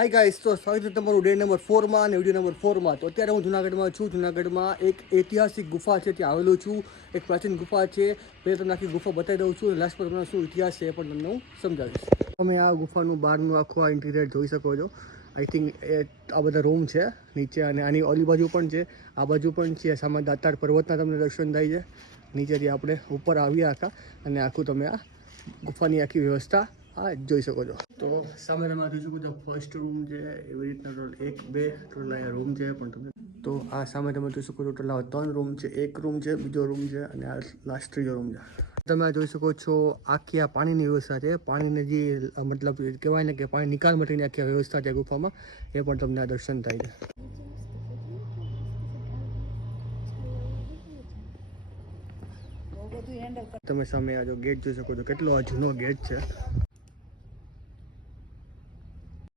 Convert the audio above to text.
Hi guys, તો સ્વાગત છે તમારું ડે નંબર 4માં અને વિડીયો નંબર 4માં. તો અત્યારે હું જુનાગઢમાં છું. જુનાગઢમાં એક ઐતિહાસિક ગુફા છે, ત્યાં આવેલું છું. એક પ્રાચીન ગુફા છે. પહેલાં તમને આખી ગુફા બતાવી દઉં છું અને લાસ્ટ પર તમને શું ઇતિહાસ છે એ પણ તમને હું સમજાવીશ. તમે આ ગુફાનું બહારનું આખું આ ઇન્ટિરિયર જોઈ શકો છો. આઈ થિંક આ બધા રૂમ છે નીચે, અને આની ઓલી બાજુ પણ છે, આ બાજુ પણ છે. સામે દાતાર પર્વતના તમને દર્શન થાય છે. નીચેથી આપણે ઉપર આવ્યા આખા, અને આખું તમે આ ગુફાની આખી વ્યવસ્થા આ જોઈ શકો છો. તો સામે તમે જોઈ શકો છો ફર્સ્ટ રૂમ છે, એવી રીતના ટોટલ 1 2 ટોટલ અહીંયા રૂમ છે. પણ તમે તો આ સામે તમે જોઈ શકો છો ટોટલ 3 રૂમ છે. એક રૂમ છે, બીજો રૂમ છે, અને આ લાસ્ટ ત્રીજો રૂમ છે. તમે જોઈ શકો છો આખી આ પાણીની વ્યવસ્થા છે. પાણીને જે મતલબ કહેવાય ને કે પાણી નિકાલ માટેની આખી વ્યવસ્થા છે ગુફામાં, એ પણ તમને આ દર્શન થાય છે. તમે સામે આ જો ગેટ જોઈ શકો છો, કેટલો આ જૂનો ગેટ છે.